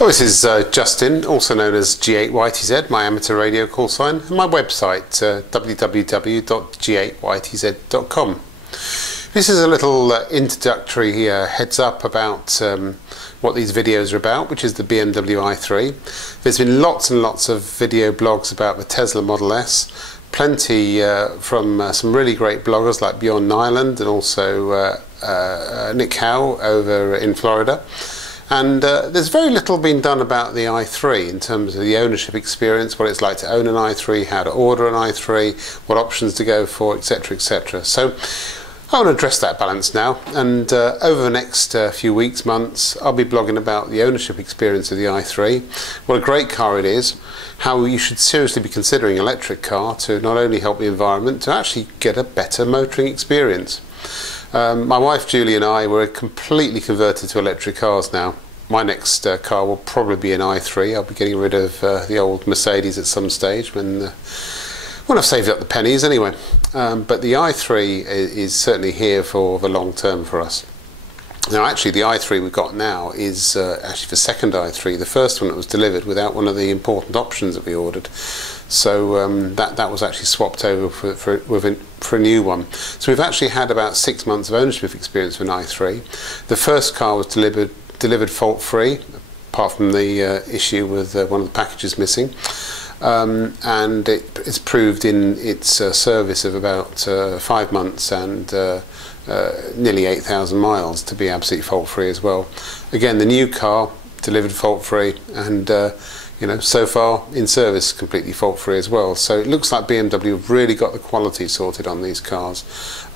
Oh, this is Justin, also known as G8YTZ, my amateur radio call sign, and my website, www.g8ytz.com. This is a little introductory heads up about what these videos are about, which is the BMW i3. There's been lots and lots of video blogs about the Tesla Model S, plenty from some really great bloggers like Bjorn Nyland and also Nick Howe over in Florida. And there's very little been done about the i3 in terms of the ownership experience, what it's like to own an i3, how to order an i3, what options to go for, etc, etc. So I want to address that balance now, and over the next few weeks, months, I'll be blogging about the ownership experience of the i3, what a great car it is, how you should seriously be considering an electric car to not only help the environment, to actually get a better motoring experience. My wife Julie and I were completely converted to electric cars now. My next car will probably be an i3. I'll be getting rid of the old Mercedes at some stage when I've saved up the pennies anyway. But the i3 is certainly here for the long term for us. Now actually the i3 we've got now is actually the second i3. The first one that was delivered without one of the important options that we ordered. So that was actually swapped over for a new one. So we've actually had about 6 months of ownership experience with an i3. The first car was delivered fault-free, apart from the issue with one of the packages missing. And it's proved in its service of about 5 months and nearly 8,000 miles to be absolutely fault-free as well. Again, the new car delivered fault-free, and you know, so far in service completely fault-free as well. So it looks like BMW have really got the quality sorted on these cars.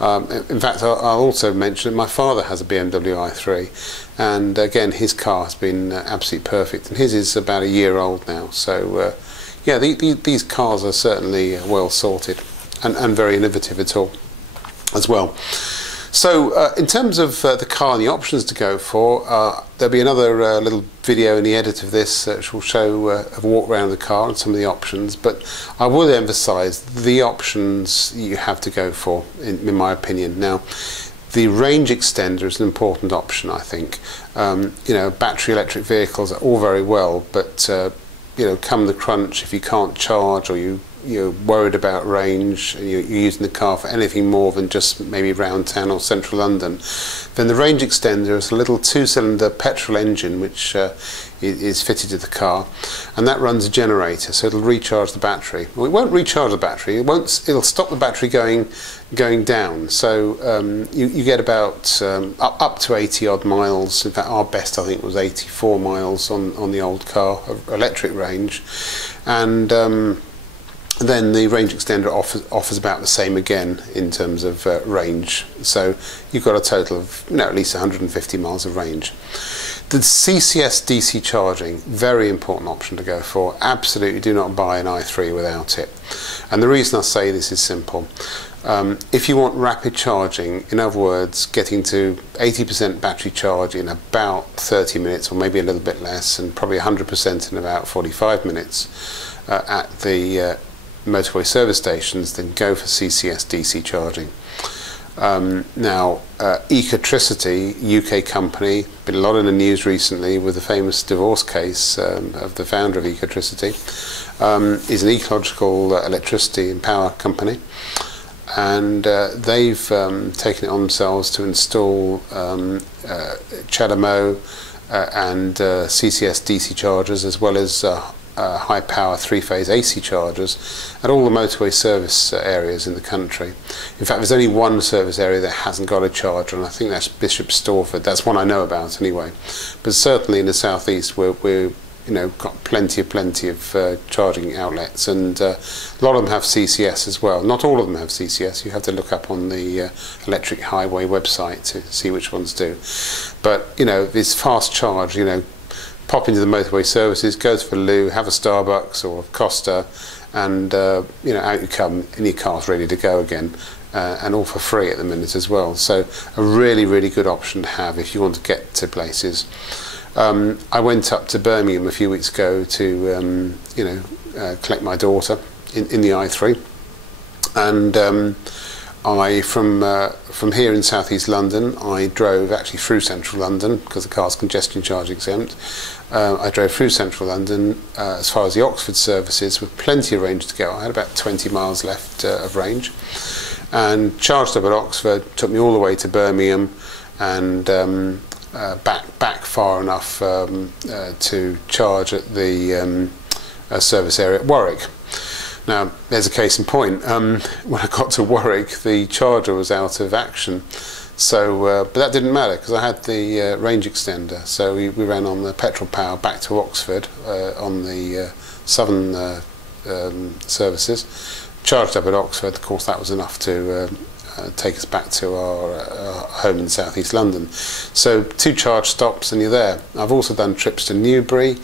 In fact, I'll also mention my father has a BMW i3, and again his car has been absolutely perfect, and his is about a year old now. So yeah, these cars are certainly well sorted and very innovative at all as well. So in terms of the car and the options to go for, there'll be another little video in the edit of this which will show a walk around the car and some of the options, but I will emphasise the options you have to go for in my opinion. Now, the range extender is an important option, I think. You know, battery electric vehicles are all very well, but you know, come the crunch, if you can't charge or you're worried about range and you're using the car for anything more than just maybe round town or central London, then the range extender is a little 2-cylinder petrol engine which is fitted to the car, and that runs a generator, so it'll recharge the battery. Well, it won't recharge the battery, it'll stop the battery going down. So you get about up to 80 odd miles. In fact, our best I think was 84 miles on the old car, electric range, and then the range extender offers about the same again in terms of range. So you've got a total of, you know, at least 150 miles of range. The CCS DC charging, very important option to go for. Absolutely do not buy an i3 without it. And the reason I say this is simple. If you want rapid charging, in other words, getting to 80% battery charge in about 30 minutes or maybe a little bit less, and probably 100% in about 45 minutes at the motorway service stations, then go for CCS DC charging. Now, Ecotricity, UK company, been a lot in the news recently with the famous divorce case of the founder of Ecotricity, is an ecological electricity and power company, and they've taken it on themselves to install CHAdeMO and CCS DC chargers, as well as high power 3-phase AC chargers at all the motorway service areas in the country. In fact, there's only one service area that hasn't got a charger, and I think that's Bishop Stortford. That's one I know about anyway. But certainly in the southeast, we're you know, got plenty of charging outlets, and a lot of them have CCS as well. Not all of them have CCS. You have to look up on the Electric Highway website to see which ones do. But you know, this fast charge, you know, pop into the motorway services, go to the loo, have a Starbucks or a Costa, and you know, out you come, and your car's ready to go again, and all for free at the minute as well. So a really good option to have if you want to get to places. I went up to Birmingham a few weeks ago to you know, collect my daughter in the i3, and From here in southeast London, I drove actually through central London because the car's congestion charge exempt. I drove through central London as far as the Oxford services with plenty of range to go. I had about 20 miles left of range, and charged up at Oxford. Took me all the way to Birmingham, and back far enough to charge at the service area at Warwick. Now, there's a case in point. When I got to Warwick, the charger was out of action, so but that didn't matter because I had the range extender. So we ran on the petrol power back to Oxford on the southern services, charged up at Oxford. Of course, that was enough to take us back to our home in southeast London. So 2 charge stops and you're there. I've also done trips to Newbury.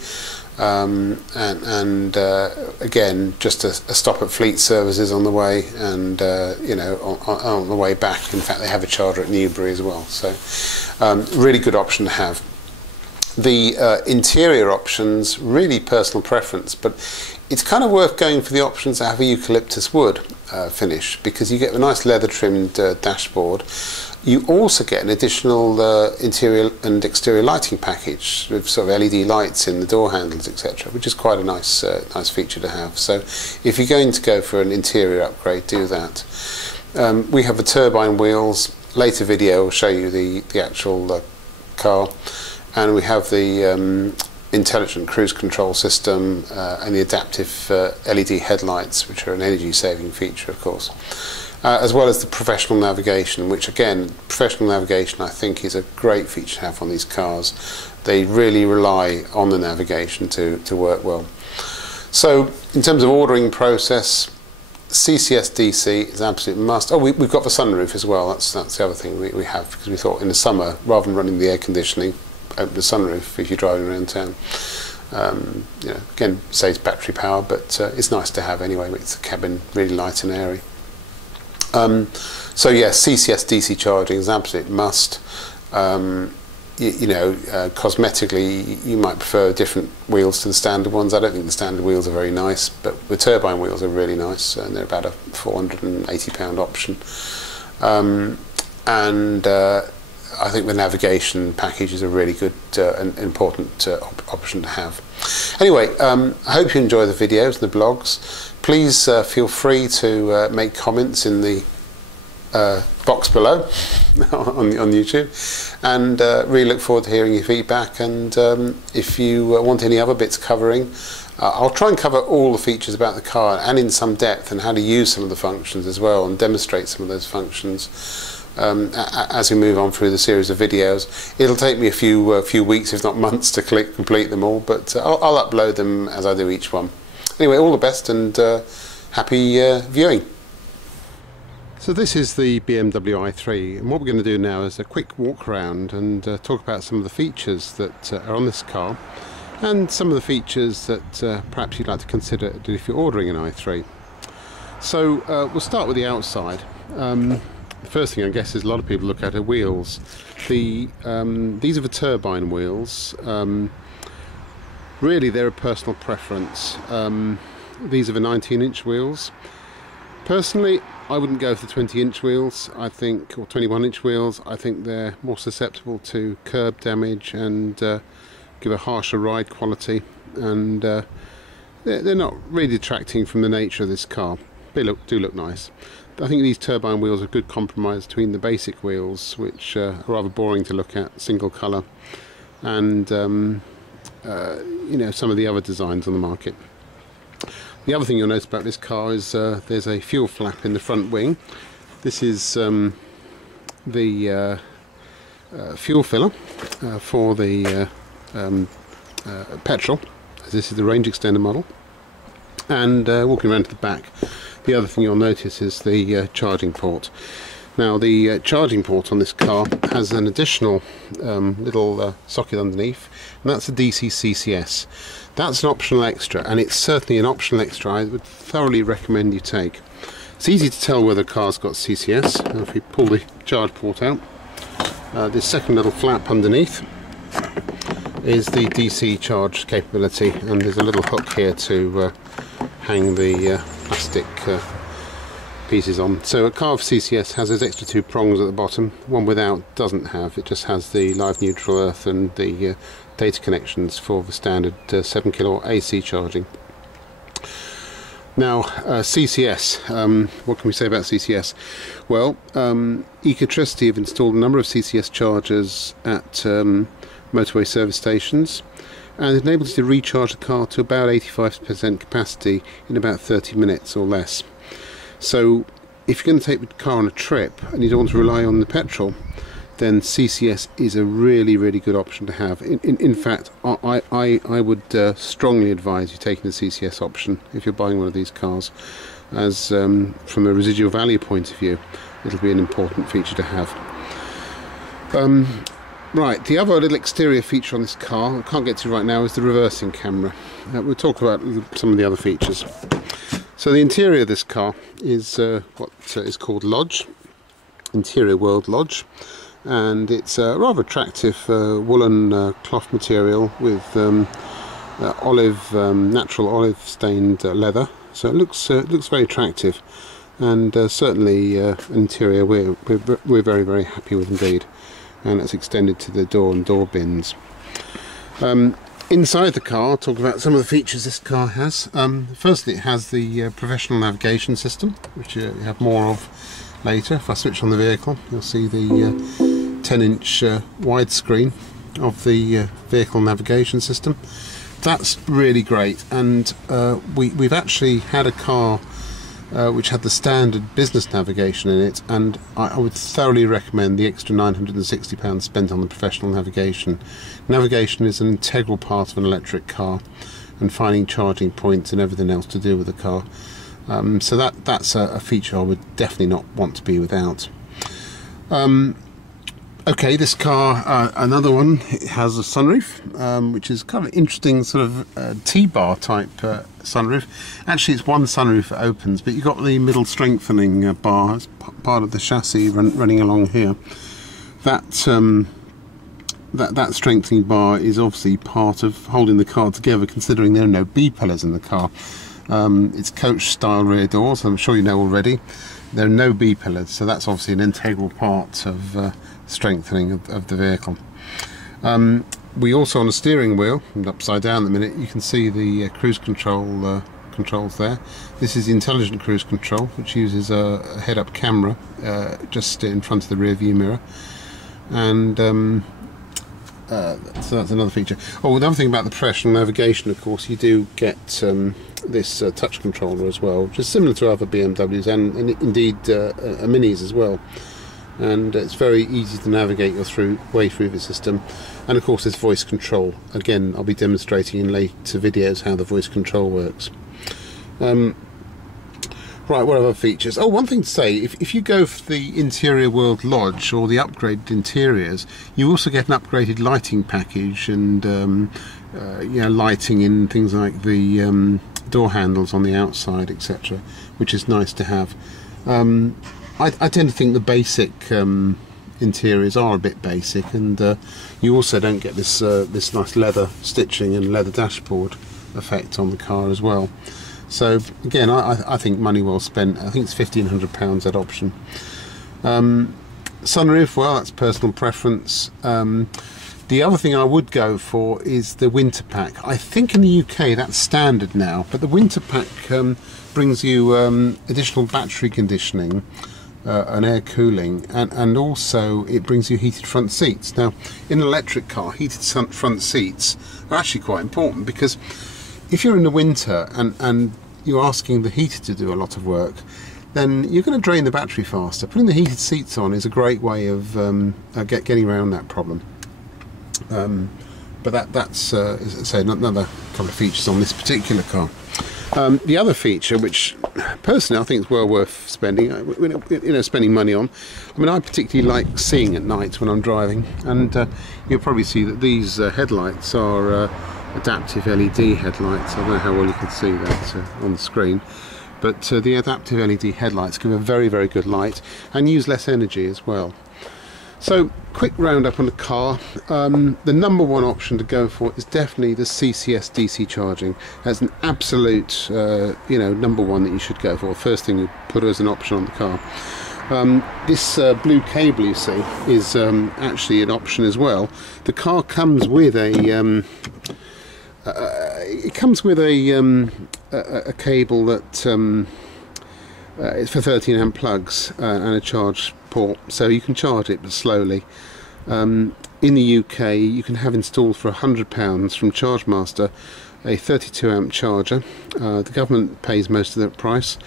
Again, just a stop at Fleet Services on the way, and you know, on the way back. In fact, they have a charger at Newbury as well, so really good option to have. The interior options, really personal preference, but it's kind of worth going for the options that have a eucalyptus wood finish, because you get a nice leather trimmed dashboard. You also get an additional interior and exterior lighting package with sort of LED lights in the door handles, etc., which is quite a nice feature to have. So if you're going to go for an interior upgrade, do that. We have the turbine wheels. Later video will show you the actual car, and we have the intelligent cruise control system and the adaptive LED headlights, which are an energy saving feature, of course. As well as the professional navigation, which again, professional navigation I think is a great feature to have on these cars. They really rely on the navigation to work well. So in terms of ordering process, CCS DC is an absolute must. Oh, we've got the sunroof as well. That's the other thing we have, because we thought in the summer, rather than running the air conditioning, open the sunroof if you're driving around town. You know, again, saves battery power, but it's nice to have anyway. Makes the cabin really light and airy. So yes, CCS DC charging is an absolute must. You know, cosmetically you might prefer different wheels to the standard ones. I don't think the standard wheels are very nice, but the turbine wheels are really nice, and they're about a £480 option. I think the navigation package is a really good and important option to have. Anyway, I hope you enjoy the videos and the blogs. Please feel free to make comments in the box below on YouTube, and really look forward to hearing your feedback. And if you want any other bits covering, I'll try and cover all the features about the car and in some depth, and how to use some of the functions as well, and demonstrate some of those functions as we move on through the series of videos. It'll take me a few weeks, if not months, to complete them all, but I'll upload them as I do each one. Anyway, all the best, and happy viewing. So this is the BMW i3, and what we're going to do now is a quick walk around and talk about some of the features that are on this car, and some of the features that perhaps you'd like to consider if you're ordering an i3. So we'll start with the outside. The first thing I guess is a lot of people look at are wheels. These are the turbine wheels. Really, they're a personal preference. These are the 19-inch wheels. Personally, I wouldn't go for the 20-inch wheels, I think, or 21-inch wheels. I think they're more susceptible to curb damage and give a harsher ride quality, and they're not really detracting from the nature of this car. They do look nice. I think these turbine wheels are a good compromise between the basic wheels, which are rather boring to look at, single colour, and you know, some of the other designs on the market. The other thing you'll notice about this car is there's a fuel flap in the front wing. This is the fuel filler for the petrol. This is the range extender model. And walking around to the back, the other thing you'll notice is the charging port. Now, the charging port on this car has an additional little socket underneath, and that's a DC CCS. That's an optional extra, and it's certainly an optional extra I would thoroughly recommend you take. It's easy to tell whether a car's got CCS. Now, if we pull the charge port out, this second little flap underneath is the DC charge capability, and there's a little hook here to hang the plastic pieces on. So a car of CCS has those extra 2 prongs at the bottom. One without doesn't have. It just has the live neutral earth and the data connections for the standard 7 kilowatt AC charging. Now CCS, what can we say about CCS? Well, Ecotricity have installed a number of CCS chargers at motorway service stations, and it enables you to recharge the car to about 85% capacity in about 30 minutes or less. So if you're going to take the car on a trip and you don't want to rely on the petrol, then CCS is a really good option to have. In fact, I would strongly advise you taking the CCS option if you're buying one of these cars, as from a residual value point of view it'll be an important feature to have. Right, the other little exterior feature on this car I can't get to right now is the reversing camera. We'll talk about some of the other features. So the interior of this car is what is called Lodge, Interior World Lodge, and it's a rather attractive woolen cloth material with natural olive stained leather, so it looks very attractive, and certainly an interior we're very happy with indeed, and it's extended to the door and door bins. Inside the car, I'll talk about some of the features this car has. Firstly, it has the professional navigation system, which you have more of later. If I switch on the vehicle, you'll see the 10-inch widescreen of the vehicle navigation system. That's really great, and we've actually had a car which had the standard business navigation in it, and I would thoroughly recommend the extra £960 spent on the professional navigation. Navigation is an integral part of an electric car, and finding charging points and everything else to do with the car. So that's a feature I would definitely not want to be without. Okay, this car, another one, it has a sunroof, which is kind of interesting, sort of T-bar type sunroof. Actually, it's one sunroof that opens, but you've got the middle strengthening bar as part of the chassis running along here. That strengthening bar is obviously part of holding the car together, considering there are no B-pillars in the car. It's coach-style rear doors, I'm sure you know already. There are no B-pillars, so that's obviously an integral part of strengthening of the vehicle. We also, on the steering wheel, and upside down at the minute, you can see the cruise control controls there. This is the intelligent cruise control, which uses a head-up camera just in front of the rear view mirror, and so that's another feature. Oh, another thing about the professional navigation, of course, you do get this touch controller as well, which is similar to other BMWs and indeed Minis as well. And it's very easy to navigate your way through the system. And of course there's voice control. Again, I'll be demonstrating in later videos how the voice control works. Right, what other features? Oh, one thing to say, if you go for the Interior World Lodge or the upgraded interiors, you also get an upgraded lighting package, and you know, lighting in things like the door handles on the outside, etc., which is nice to have. I tend to think the basic interiors are a bit basic, and you also don't get this this nice leather stitching and leather dashboard effect on the car as well. So again, I think money well spent. I think it's £1,500 that option. Sunroof, well, that's personal preference. The other thing I would go for is the winter pack. I think in the UK that's standard now, but the winter pack brings you additional battery conditioning, and air cooling, and also it brings you heated front seats. Now, in an electric car, heated front seats are actually quite important, because if you're in the winter and you're asking the heater to do a lot of work, then you're going to drain the battery faster. Putting the heated seats on is a great way of getting around that problem. But that's as I say, another couple of features on this particular car. The other feature, which personally I think is well worth spending, spending money on. I mean, I particularly like seeing at night when I'm driving, and you'll probably see that these headlights are adaptive LED headlights. I don't know how well you can see that on the screen, but the adaptive LED headlights give a very good light and use less energy as well. So, quick roundup on the car. The number one option to go for is definitely the CCS DC charging. That's an absolute, number one that you should go for. First thing you put as an option on the car. This blue cable you see is actually an option as well. The car comes with a cable that it's for 13 amp plugs and a charge port, so you can charge it but slowly. In the UK you can have installed for £100 from Chargemaster a 32 amp charger. The government pays most of that price,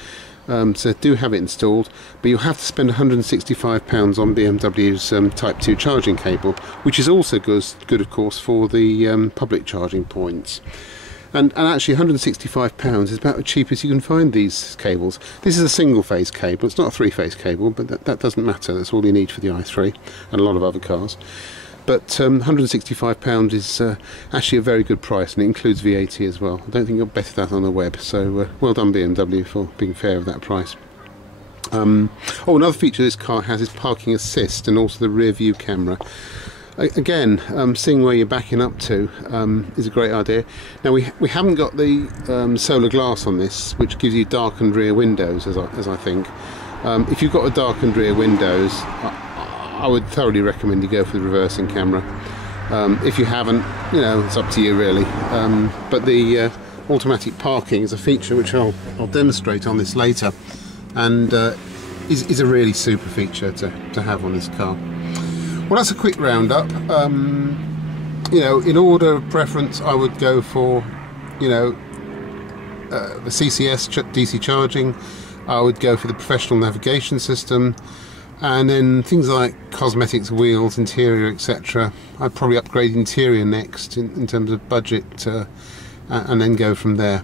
so do have it installed, but you'll have to spend £165 on BMW's Type 2 charging cable, which is also good of course for the public charging points. And actually £165 is about the cheapest you can find these cables. This is a single phase cable, it's not a three-phase cable, but that doesn't matter, that's all you need for the i3 and a lot of other cars. But £165 is actually a very good price, and it includes VAT as well. I don't think you'll better that on the web, so well done BMW for being fair with that price. Another feature this car has is parking assist and also the rear view camera. Again, seeing where you're backing up to is a great idea. Now we haven't got the solar glass on this, which gives you darkened rear windows, as I think. If you've got a darkened rear windows, I would thoroughly recommend you go for the reversing camera. If you haven't, it's up to you really. But the automatic parking is a feature which I'll demonstrate on this later, and is a really super feature to have on this car. Well, that's a quick roundup. In order of preference, I would go for, the CCS DC charging. I would go for the professional navigation system, and then things like cosmetics, wheels, interior, etc. I'd probably upgrade interior next in terms of budget, and then go from there.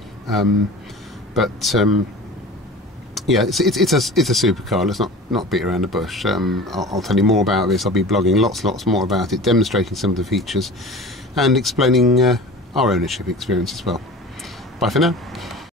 Yeah, it's a supercar. Let's not beat around the bush. I'll tell you more about this. I'll be blogging lots more about it, demonstrating some of the features and explaining our ownership experience as well. Bye for now.